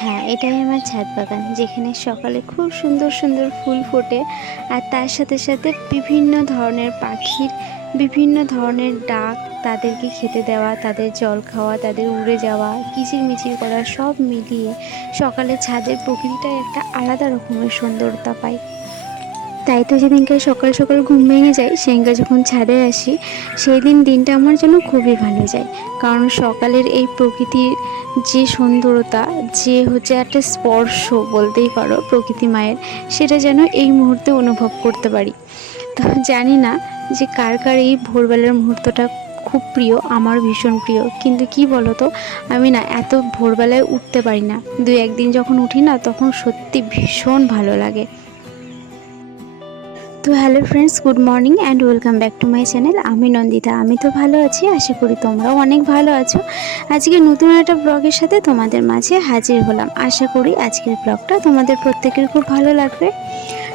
হ্যাঁ, এটাই আমার ছাদ বাগান, যেখানে সকালে খুব সুন্দর সুন্দর ফুল ফোটে। আর তার সাথে সাথে বিভিন্ন ধরনের পাখির বিভিন্ন ধরনের ডাক, তাদেরকে খেতে দেওয়া, তাদের জল খাওয়া, তাদের উড়ে যাওয়া, কিচিরমিচির করা, সব মিলিয়ে সকালে ছাদের প্রকৃতিটাই একটা আলাদা রকমের সুন্দরতা পায়। তাই তো যেদিনকে সকাল সকাল ঘুম ভেঙে যায়, সেদিনকে যখন ছাদে আসি, সেই দিনটা আমার যেন খুবই ভালো যায়। কারণ সকালের এই প্রকৃতির যে সুন্দরতা, যে হচ্ছে একটা স্পর্শ বলতেই পারো প্রকৃতি মায়ের, সেটা যেন এই মুহূর্তে অনুভব করতে পারি। তো জানি না যে কার কার এই ভোরবেলার মুহূর্তটা খুব প্রিয়। আমার ভীষণ প্রিয়, কিন্তু কি বলো তো, আমি না এত ভোরবেলায় উঠতে পারি না। দু একদিন যখন উঠি না, তখন সত্যি ভীষণ ভালো লাগে। তো hello friends, good morning and welcome back to my channel. আমি নন্দিতা। আমি তো ভালো আছি, আশা করি তোমরাও অনেক ভালো আছো। আজকে নতুন একটা ব্লগের সাথে তোমাদের মাঝে হাজির হলাম। আশা করি আজকের ব্লগটা তোমাদের প্রত্যেকের খুব ভালো লাগবে।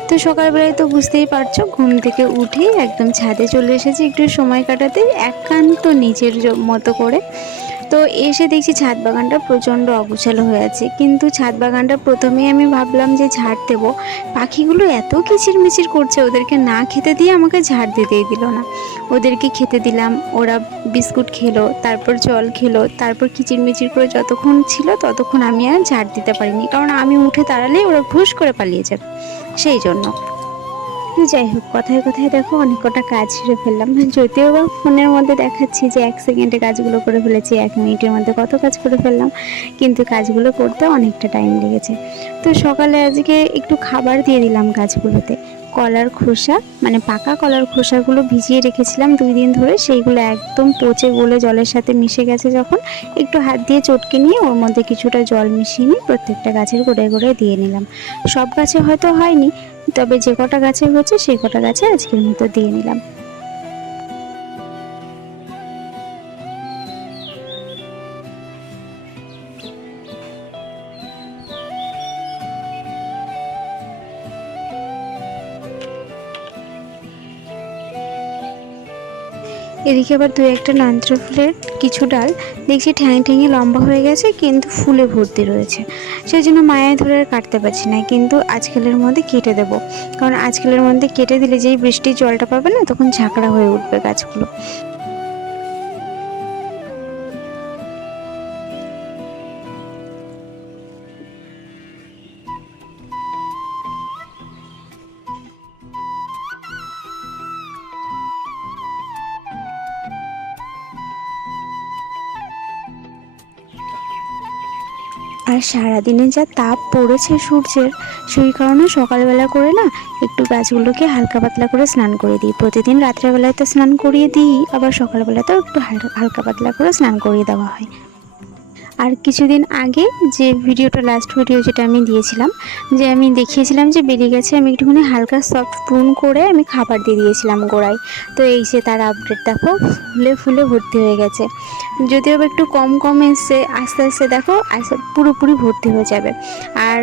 তো সকালবেলায় তো বুঝতেই পারছো, ঘুম থেকে উঠেই একদম ছাদে চলে এসেছি একটু সময় কাটাতে, একান্ত নিজের মতো করে। তো এসে দেখছি ছাদ বাগানটা প্রচণ্ড অগোছালো হয়ে আছে। কিন্তু ছাদ বাগানটা প্রথমেই আমি ভাবলাম যে ঝাড় দেবো, পাখিগুলো এত কিচিরমিচির করছে, ওদেরকে না খেতে দিয়ে আমাকে ঝাড় দিতেই দিল না। ওদেরকে খেতে দিলাম, ওরা বিস্কুট খেলো, তারপর জল খেলো, তারপর কিচিরমিচির করে যতক্ষণ ছিল ততক্ষণ আমি আর ঝাড় দিতে পারিনি, কারণ আমি উঠে দাঁড়ালেই ওরা ভুস করে পালিয়ে যাবে, সেই জন্য। তো যাই হোক, কথায় কথায় দেখো অনেক কটা কাজ সেরে ফেললাম। যদিও বা ফোনের মধ্যে দেখাচ্ছি যে 1 সেকেন্ডে কাজগুলো করে ফেলেছি, 1 মিনিটের মধ্যে কত কাজ করে ফেললাম, কিন্তু কাজগুলো করতে অনেকটা টাইম লেগেছে। তো সকালে আজকে একটু খাবার দিয়ে দিলাম গাছগুলোতে। কলার খোসা, মানে পাকা কলার খোসাগুলো ভিজিয়ে রেখেছিলাম 2 দিন ধরে, সেইগুলো একদম পচে গলে জলের সাথে মিশে গেছে। যখন একটু হাত দিয়ে চটকে নিয়ে ওর মধ্যে কিছুটা জল মিশিয়ে নিয়ে প্রত্যেকটা গাছের গোড়ায় গোড়ায় দিয়ে নিলাম। সব গাছে হয়তো হয়নি, তবে যে কটা গাছে হয়েছে সেই কটা গাছে আজকের মতো দিয়ে নিলাম। এদিকে আবার দু একটা নান্ত্র ফুলের কিছু ডাল দেখছি ঠ্যাঙে ঠ্যাঙে লম্বা হয়ে গেছে, কিন্তু ফুলে ভর্তি রয়েছে। সেই জন্য মায়ায় ধরে আর কাটতে পারছি না, কিন্তু আজকালের মধ্যে কেটে দেবো। কারণ আজকালের মধ্যে কেটে দিলে যেই বৃষ্টির জলটা পাবে না, তখন ঝাঁকড়া হয়ে উঠবে গাছগুলো। আর সারাদিনে যা তাপ পড়েছে সূর্যের, সেই কারণে সকালবেলা করে না একটু গাছগুলোকে হালকা পাতলা করে স্নান করে দিই। প্রতিদিন রাত্রেবেলায় তো স্নান করিয়ে দিই, আবার সকালবেলাতেও একটু হালকা পাতলা করে স্নান করিয়ে দেওয়া হয়। আর কিছুদিন আগে যে ভিডিওটা, লাস্ট ভিডিও যেটা আমি দিয়েছিলাম, যে আমি দেখিয়েছিলাম যে বেরিয়ে গেছে, আমি একটুখানি হালকা সফট প্রুন করে আমি খাবার দিয়ে দিয়েছিলাম গোড়ায়। তো এই যে তার আপডেট দেখো, ফুলে ফুলে ভর্তি হয়ে গেছে। যদিও একটু কম কম এসছে, আস্তে আস্তে দেখো আস্তে পুরোপুরি ভর্তি হয়ে যাবে। আর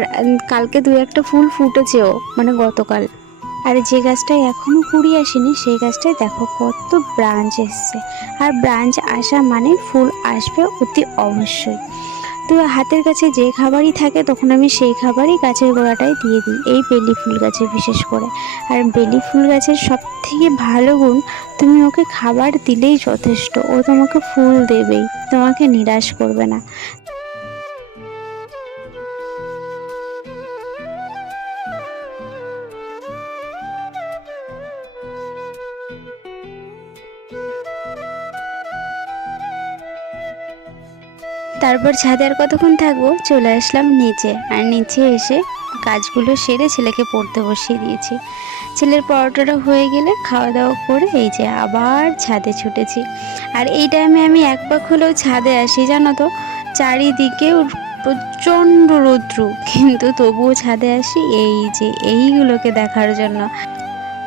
কালকে দু একটা ফুল ফুটেছেও, মানে গতকাল। আর যে গাছটায় এখনও কুড়ি আসেনি, সেই গাছটায় দেখো কত ব্রাঞ্চ এসছে। আর ব্রাঞ্চ আসা মানে ফুল আসবে অতি অবশ্যই। তো হাতের কাছে যে খাবারই থাকে, তখন আমি সেই খাবারই গাছের গোড়াটায় দিয়ে দিই, এই বেলি ফুল গাছে বিশেষ করে। আর বেলি ফুল গাছের সব থেকে ভালো গুণ, তুমি ওকে খাবার দিলেই যথেষ্ট, ও তোমাকে ফুল দেবেই, তোমাকে নিরাশ করবে না। তারপর ছাদে আর কতক্ষণ থাকবো, চলে আসলাম নিচে। আর নিচে এসে কাজগুলো সেরে ছেলেকে পড়তে বসিয়ে দিয়েছি। ছেলের পরোটাটা হয়ে গেলে খাওয়া দাওয়া করে এই যে আবার ছাদে ছুটেছি। আর এই টাইমে আমি এক পাক হলেও ছাদে আসি, জানো তো। চারিদিকে প্রচণ্ড রৌদ্র, কিন্তু তবুও ছাদে আসি এই যে এইগুলোকে দেখার জন্য।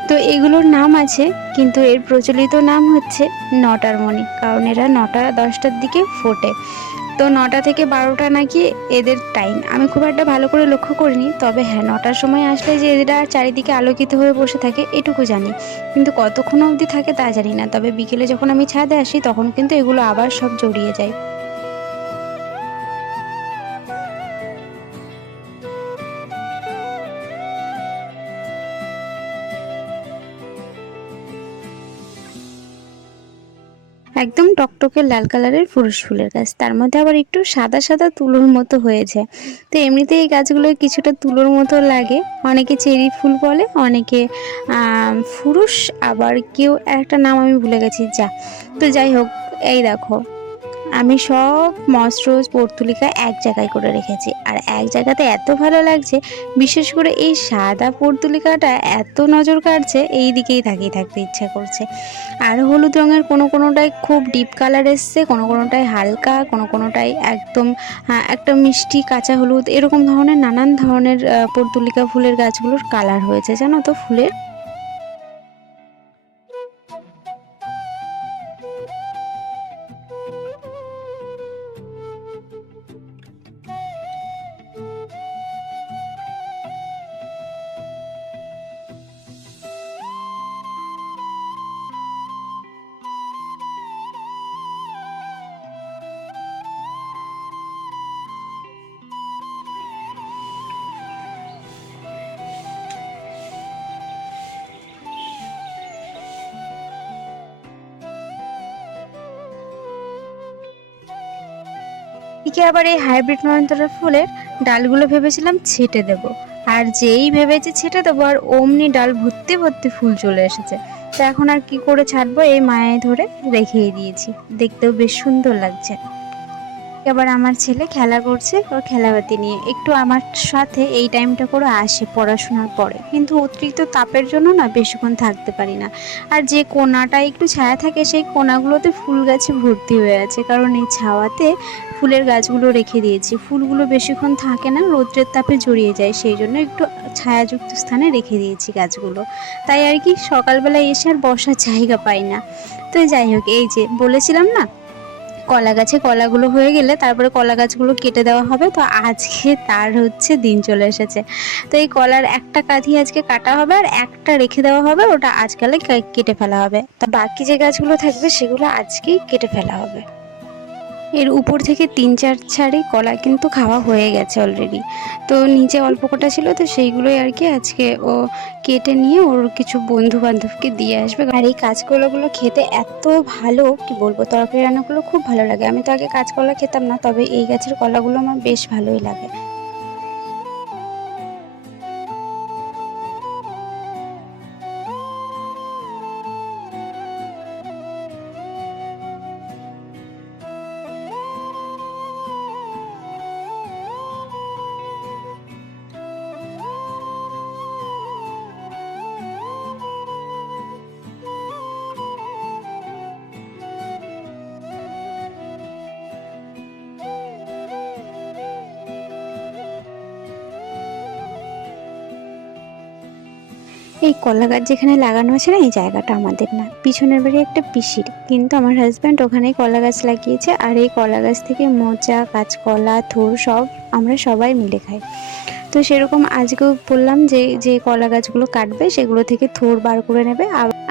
তো এগুলোর নাম আছে, কিন্তু এর প্রচলিত নাম হচ্ছে নটার মণি, কারণ এরা 9টা-10টার দিকে ফোটে। তো 9টা থেকে 12টা নাকি এদের টাইম। আমি খুব একটা ভালো করে লক্ষ্য করিনি, তবে হ্যাঁ 9টার সময় আসলে যে এরা চারিদিকে আলোকিত হয়ে বসে থাকে এটুকু জানি, কিন্তু কতক্ষণ অবধি থাকে তা জানি না। তবে বিকেলে যখন আমি ছাদে আসি, তখন কিন্তু এগুলো আবার সব জড়িয়ে যায়। একদম টকটকে লাল কালারের পুরুষ ফুলের গাছ, তার মধ্যে আবার একটু সাদা সাদা তুলোর মতো হয়েছে। তো এমনিতে এই গাছগুলো কিছুটা তুলোর মতো লাগে, অনেকে চেরি ফুল বলে, অনেকে ফুরুষ, আবার কেউ একটা নাম আমি ভুলে গেছি যা। তো যাই হোক, এই দেখো আমি সব মসরোজ পর্তুলিকা এক জায়গায় করে রেখেছি, আর এক জায়গাতে এত ভালো লাগছে। বিশেষ করে এই সাদা পর্তুলিকাটা এত নজর কাটছে, এই দিকেই তাকিয়ে থাকতে ইচ্ছা করছে। আর হলুদ রঙের কোনো কোনোটায় খুব ডিপ কালার এসছে, কোনো কোনোটায় হালকা, কোনো কোনোটায় একদম একটা মিষ্টি কাঁচা হলুদ, এরকম ধরনের নানান ধরনের পর্তুলিকা ফুলের গাছগুলোর কালার হয়েছে জানো তো ফুলের। এদিকে আবার এই হাইব্রিড নয়নতারা ফুলের ডালগুলো ভেবেছিলাম ছেটে দেব, আর যেই ভেবেছি ছেটে দেবো আর অমনি ডাল ভর্তি ভর্তি ফুল চলে এসেছে। তো এখন আর কি করে ছাড়বো, এই মায়ায় ধরে রেখেই দিয়েছি, দেখতেও বেশ সুন্দর লাগছে। এবার আমার ছেলে খেলা করছে ওর খেলাবাতি নিয়ে, একটু আমার সাথে এই টাইমটা করে আসে পড়াশোনার পরে, কিন্তু অতিরিক্ত তাপের জন্য না বেশিক্ষণ থাকতে পারি না। আর যে কোনাটা একটু ছায়া থাকে সেই কোনাগুলোতে ফুল গাছে ভর্তি হয়ে আছে, কারণ এই ছাওয়াতে ফুলের গাছগুলো রেখে দিয়েছি, ফুলগুলো বেশিক্ষণ থাকে না, রৌদ্রের তাপে জড়িয়ে যায়, সেই জন্য একটু ছায়াযুক্ত স্থানে রেখে দিয়েছি গাছগুলো। তাই আর কি সকালবেলা এসে আর বসার জায়গা পাই না। তো যাই হোক, এই যে বলেছিলাম না কলা গাছে কলাগুলো হয়ে গেলে তারপরে কলা গাছগুলো কেটে দেওয়া হবে, তো আজকে তার হচ্ছে দিন চলে এসেছে। তো এই কলার একটা কাঁধি আজকে কাটা হবে আর একটা রেখে দেওয়া হবে, ওটা আজকালে কেটে ফেলা হবে। তো বাকি যে গাছগুলো থাকবে সেগুলো আজকেই কেটে ফেলা হবে। এর উপর থেকে 3-4 ছাড়ি কলা কিন্তু খাওয়া হয়ে গেছে অলরেডি। তো নিচে অল্প কটা ছিল, তো সেইগুলোই আর কি আজকে ও কেটে নিয়ে ওর কিছু বন্ধু বান্ধবকে দিয়ে আসবে। আর এই কাঁচকলাগুলো খেতে এত ভালো, কি বলবো, তরকারি রান্নাগুলো খুব ভালো লাগে। আমি তো আগে কাঁচকলা খেতাম না, তবে এই গাছের কলাগুলো আমার বেশ ভালোই লাগে। এই কলা গাছ যেখানে লাগানো আছে না, এই জায়গাটা আমাদের না, পিছনের বাড়ি একটা পিসির, কিন্তু আমার হাজব্যান্ড ওখানে কলা গাছ লাগিয়েছে, আর এই কলা গাছ থেকে মোচা, কাঁচকলা, থোর সব আমরা সবাই মিলে খাই। তো সেরকম আজকেও বললাম যে যে কলা গাছগুলো কাটবে সেগুলো থেকে থোর বার করে নেবে,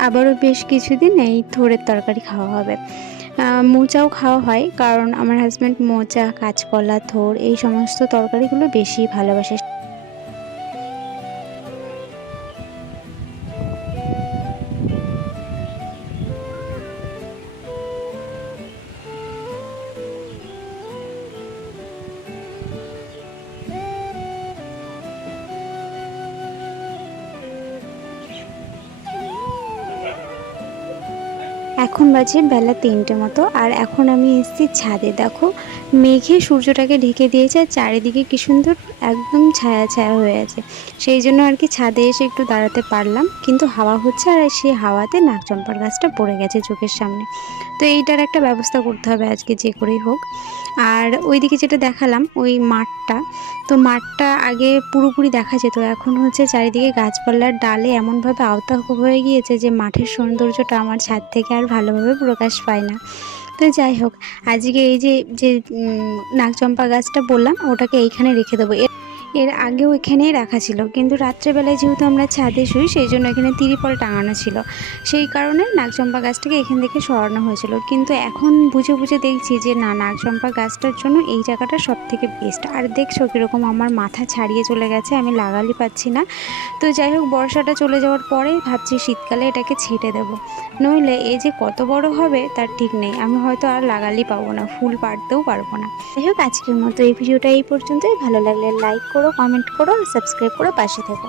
আবারও বেশ কিছুদিন এই থোরের তরকারি খাওয়া হবে। মোচাও খাওয়া হয়, কারণ আমার হাজব্যান্ড মোচা, কাঁচকলা, থোর এই সমস্ত তরকারিগুলো বেশি ভালোবাসে। এখন বাজে বেলা 3টে মতো, আর এখন আমি এসেছি ছাদে। দেখো মেঘে সূর্যটাকে ঢেকে দিয়েছে, আর চারিদিকে কি সুন্দর একদম ছায়া ছায়া হয়ে আছে। সেই জন্য আর কি ছাদে এসে একটু দাঁড়াতে পারলাম, কিন্তু হাওয়া হচ্ছে, আর সেই হাওয়াতে নাকচম্পার গাছটা পড়ে গেছে চোখের সামনে। তো এইটার একটা ব্যবস্থা করতে হবে আজকে যে করেই হোক। আর ওইদিকে যেটা দেখালাম ওই মাঠটা, তো মাঠটা আগে পুরোপুরি দেখা যেত, এখন হচ্ছে চারিদিকে গাছপালার ডালে এমনভাবে আওতা হয়ে গিয়েছে যে মাঠের সৌন্দর্যটা আমার ছাদ থেকে আর ভালোভাবে প্রকাশ পায় না। তো যাই হোক, আজকে এই যে যে নাকচম্পা গাছটা বললাম ওটাকে এইখানে রেখে দেবো। এর আগেও এখানেই রাখা ছিল, কিন্তু রাত্রেবেলায় যেহেতু আমরা ছাদে শুই সেই জন্য এখানে তিরপল টাঙানো ছিল, সেই কারণে নাগচম্পা গাছটাকে এখান থেকে সরানো হয়েছিল। কিন্তু এখন বুঝে বুঝে দেখছি যে না, নাগচম্পা গাছটার জন্য এই জায়গাটা সব থেকে বেস্ট। আর দেখছো কীরকম আমার মাথা ছাড়িয়ে চলে গেছে, আমি লাগালি পাচ্ছি না। তো যাই হোক, বর্ষাটা চলে যাওয়ার পরে ভাবছি শীতকালে এটাকে ছেটে দেবো, নইলে এই যে কত বড় হবে তার ঠিক নেই, আমি হয়তো আর লাগালি পাবো না, ফুল পাড়তেও পারবো না। যাই হোক, আজকের মতো এই ভিডিওটা এই পর্যন্তই। ভালো লাগলে লাইক করো, কমেন্ট করো, সাবস্ক্রাইব করো, পাশে থেকো।